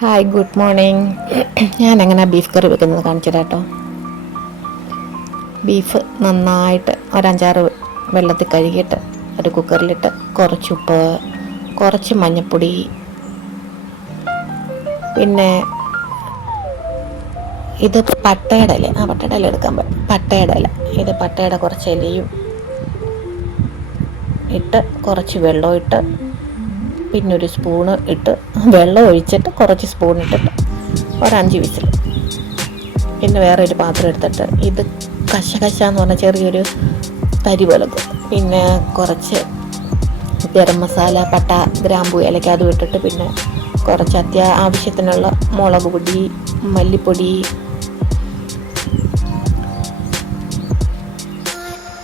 Hi, good morning. ഞാൻ എങ്ങനെ beef കറി വെക്കുന്നത് കാണിച്ചു തരാം കേട്ടോ. ബീഫ് നന്നായിട്ട് ഒരഞ്ചാറ് വെള്ളത്തിൽ കഴുകിയിട്ട് ഒരു കുക്കറിലിട്ട് കുറച്ച് ഉപ്പ്, കുറച്ച് മഞ്ഞൾപ്പൊടി, പിന്നെ ഇത് പട്ടയുടെ ഇല, പട്ടയുടെ ഇല എടുക്കാൻ പട്ടയുടെ ഇല, ഇത് പട്ടയുടെ കുറച്ച് ഇലയും ഇട്ട് കുറച്ച് വെള്ളം ഇട്ട് പിന്നെ ഒരു സ്പൂണ് ഇട്ട് വെള്ളം ഒഴിച്ചിട്ട് കുറച്ച് സ്പൂൺ ഇട്ടിട്ട് ഒരു 5 വിസിൽ. പിന്നെ വേറെ ഒരു പാത്രം എടുത്തിട്ട് ഇത് കശ എന്ന് പറഞ്ഞാൽ ചെറിയൊരു തരി പോലെ, പിന്നെ കുറച്ച് ഗരം മസാല, പട്ട, ഗ്രാമ്പൂ, ഏലക്ക അതും ഇട്ടിട്ട് പിന്നെ കുറച്ച് ആവശ്യത്തിനുള്ള മുളക് പൊടി, മല്ലിപ്പൊടി,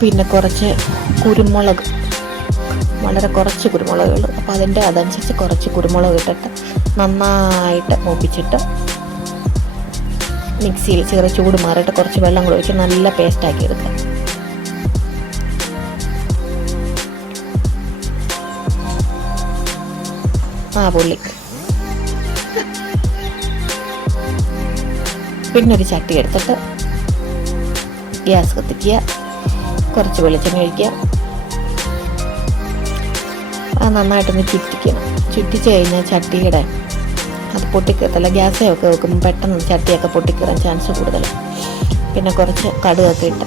പിന്നെ കുറച്ച് കുരുമുളക്, വളരെ കുറച്ച് കുരുമുളകുകൾ. അപ്പോൾ അതനുസരിച്ച് കുറച്ച് കുരുമുളക് ഇട്ടിട്ട് നന്നായിട്ട് മൂപ്പിച്ചിട്ട് മിക്സിയിൽ ചെറിയ ചൂട് മാറിയിട്ട് കുറച്ച് വെള്ളം കൂടി ഒഴിച്ച് നല്ല പേസ്റ്റാക്കി എടുക്കുക. പുള്ളി പിന്നെ ഒരു ചട്ടി എടുത്തിട്ട് ഗ്യാസ് കത്തിക്കുക, കുറച്ച് വെളിച്ചെണ്ണ ഒഴിക്കുക. അത് നന്നായിട്ടൊന്ന് ചുറ്റിച്ച് കഴിഞ്ഞാൽ ചട്ടിയുടെ അത് പൊട്ടിക്കത്തില്ല. ഗ്യാസൊക്കെ വെക്കുമ്പോൾ പെട്ടെന്ന് ചട്ടിയൊക്കെ പൊട്ടിക്കീറാൻ ചാൻസ് കൂടുതൽ. പിന്നെ കുറച്ച് കടുകൊക്കെ ഇട്ട്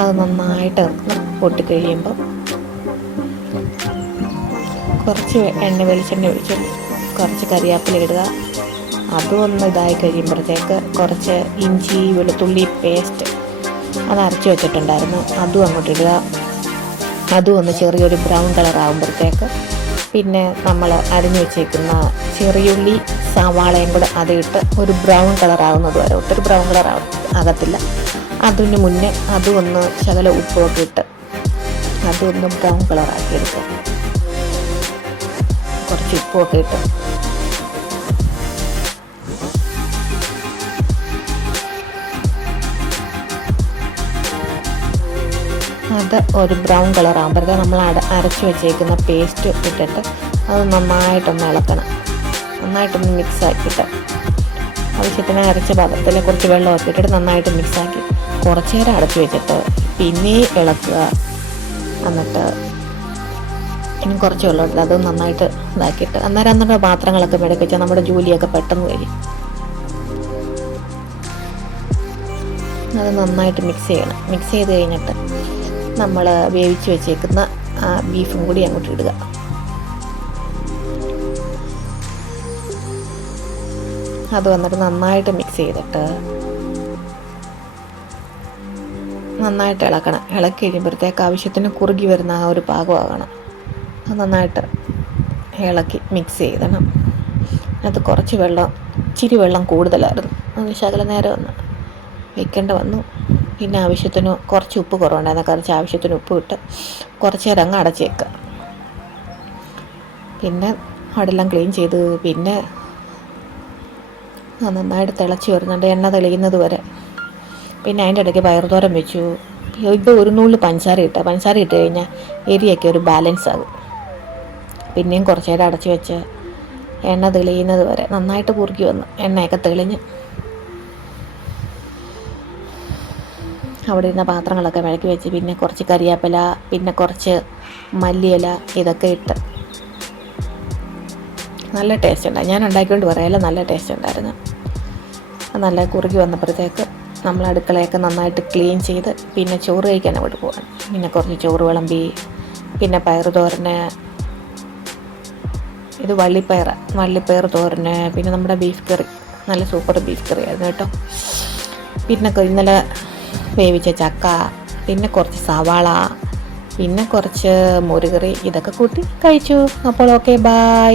അത് നന്നായിട്ട് പൊട്ടിക്കഴിയുമ്പോൾ കുറച്ച് വെളിച്ചെണ്ണ ഒഴിച്ച് കുറച്ച് കരിവേപ്പില ഇടുക. അതും ഒന്ന് ഇതായി കഴിയുമ്പോഴത്തേക്ക് കുറച്ച് ഇഞ്ചി വെളുത്തുള്ളി പേസ്റ്റ് അത് അരച്ച് വെച്ചിട്ടുണ്ടായിരുന്നു, അതും അങ്ങോട്ട് ഇടുക. അതും ഒന്ന് ചെറിയൊരു ബ്രൗൺ കളർ ആകുമ്പോഴത്തേക്ക് പിന്നെ നമ്മൾ അരിഞ്ഞു വെച്ചേക്കുന്ന ചെറിയുള്ളി, സവാളയും കൂടെ അതിട്ട് ഒരു ബ്രൗൺ കളർ ആകുന്നത് വരെ, ഒത്തിരി ബ്രൗൺ കളർ ആകത്തില്ല, അതിന് മുന്നേ അതും ഒന്ന് ശകല ഉപ്പൊക്കെ ഇട്ട് അതൊന്ന് ബ്രൗൺ കളർ ആക്കിയെടുക്കുക. കുറച്ച് ഉപ്പൊക്കെ ഇട്ട് അത് ഒരു ബ്രൗൺ കളർ ആകുമ്പോഴത്തേക്ക് നമ്മൾ അരച്ച് വെച്ചേക്കുന്ന പേസ്റ്റ് ഇട്ടിട്ട് അത് നന്നായിട്ടൊന്ന് ഇളക്കണം. നന്നായിട്ടൊന്ന് മിക്സ് ആക്കിയിട്ട് ആവശ്യത്തിന് അരച്ച പാത്രത്തിൽ കുറച്ച് വെള്ളമൊക്കെ ഇട്ടിട്ട് നന്നായിട്ട് മിക്സാക്കി കുറച്ച് നേരം അടച്ച് വെച്ചിട്ട് പിന്നെ ഇളക്കുക. എന്നിട്ട് ഇനി കുറച്ച് വെള്ളം ഇട്ടിട്ട് അത് നന്നായിട്ട് ഇതാക്കിയിട്ട് അന്നേരം പാത്രങ്ങളൊക്കെ മെടുക്കി വെച്ചാൽ നമ്മുടെ ജോലിയൊക്കെ പെട്ടെന്ന് കഴിയും. അത് നന്നായിട്ട് മിക്സ് ചെയ്യണം. മിക്സ് ചെയ്ത് കഴിഞ്ഞിട്ട് നമ്മൾ വേവിച്ച് വെച്ചേക്കുന്ന ബീഫും കൂടി അങ്ങോട്ട് ഇടുക. അത് വന്നിട്ട് നന്നായിട്ട് മിക്സ് ചെയ്തിട്ട് നന്നായിട്ട് ഇളക്കണം. ഇളക്കി കഴിയുമ്പോഴത്തേക്ക് ആവശ്യത്തിന് കുറുകി വരുന്ന ആ ഒരു പാകമാകണം. അത് നന്നായിട്ട് ഇളക്കി മിക്സ് ചെയ്തണം. അത് കുറച്ച് ഇച്ചിരി വെള്ളം കൂടുതലായിരുന്നു, അത് ശകല നേരം ഒന്ന് വെക്കേണ്ട വന്നു. പിന്നെ ആവശ്യത്തിന് കുറച്ച് ഉപ്പ് കുറവുണ്ടായിരുന്നു, കുറച്ച് ആവശ്യത്തിന് ഉപ്പ് ഇട്ട് കുറച്ച് നേരം അങ്ങ് അടച്ച് വെക്കുക. പിന്നെ അവിടെല്ലാം ക്ലീൻ ചെയ്ത് പിന്നെ നന്നായിട്ട് തിളച്ച് വരുന്നുണ്ട്, എണ്ണ തെളിയുന്നത് വരെ. പിന്നെ അതിൻ്റെ ഇടയ്ക്ക് പയറുതോരൻ വെച്ചു. ഇത് ഒരു നൂല് പഞ്ചസാര ഇട്ട് കഴിഞ്ഞാൽ എരിയൊക്കെ ഒരു ബാലൻസ് ആകും. പിന്നെയും കുറച്ച് നേരം അടച്ച് വെച്ച് എണ്ണ തെളിയുന്നത് വരെ നന്നായിട്ട് കുറുക്കി വന്നു. എണ്ണയൊക്കെ തെളിഞ്ഞ് അവിടെ ഇരുന്ന പാത്രങ്ങളൊക്കെ വിളക്കി വെച്ച് പിന്നെ കുറച്ച് കരിവേപ്പില, പിന്നെ കുറച്ച് മല്ലിയില, ഇതൊക്കെ ഇട്ട് നല്ല ടേസ്റ്റ് ഉണ്ടായി. ഞാൻ ഉണ്ടാക്കിക്കൊണ്ട് പറയാമല്ലോ, നല്ല ടേസ്റ്റ് ഉണ്ടായിരുന്നു. നല്ല കുറുകി വന്നപ്പോഴത്തേക്ക് നമ്മൾ അടുക്കളയൊക്കെ നന്നായിട്ട് ക്ലീൻ ചെയ്ത് പിന്നെ ചോറ് കഴിക്കാൻ അങ്ങോട്ട് പോകാൻ. പിന്നെ കുറച്ച് ചോറ് വിളമ്പി. പിന്നെ പയർ തോരന്, ഇത് വള്ളിപ്പയർ തോരന്, പിന്നെ നമ്മുടെ ബീഫ് കറി, നല്ല സൂപ്പർ ബീഫ് കറി ആയിരുന്നു കേട്ടോ. പിന്നെ ഇന്നലെ വേവിച്ച ചക്ക, പിന്നെ കുറച്ച് സവാള, പിന്നെ കുറച്ച് മോരുകറി, ഇതൊക്കെ കൂട്ടി കഴിച്ചു. അപ്പോൾ ഓക്കെ, ബൈ.